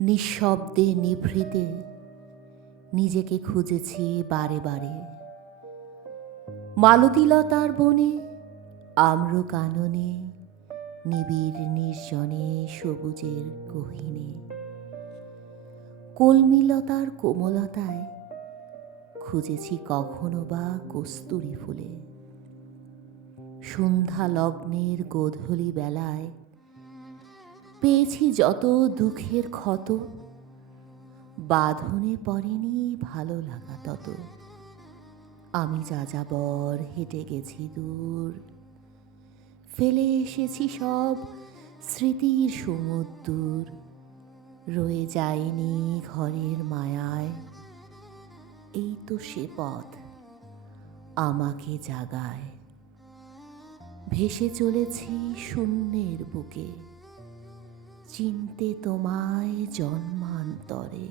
নিঃশব্দে নিভৃতে নিজেকে খুঁজেছি বারে বারে, মালতীলতার বনে, আম্র কাননে, নিবিড় নির্জনে, সবুজের গহীনে। কলমিলতার কোমলতায় খুঁজেছি কখনো বা কস্তুরী ফুলে। সন্ধ্যা লগ্নের গোধূলি বেলায় পেয়েছি যত দুঃখের ক্ষত, বাঁধনে পড়েনি ভালো লাগা তত। আমি যাযাবর হেঁটে গেছি দূর, ফেলে এসেছি সব স্মৃতির সমুদ্র। রয়ে যায়নি ঘরের মায়ায়, এই তো সে পথ আমাকে জাগায়। ভেসে চলেছি শূন্যের বুকে, চিনতে তোমায় জন্মান্তরে।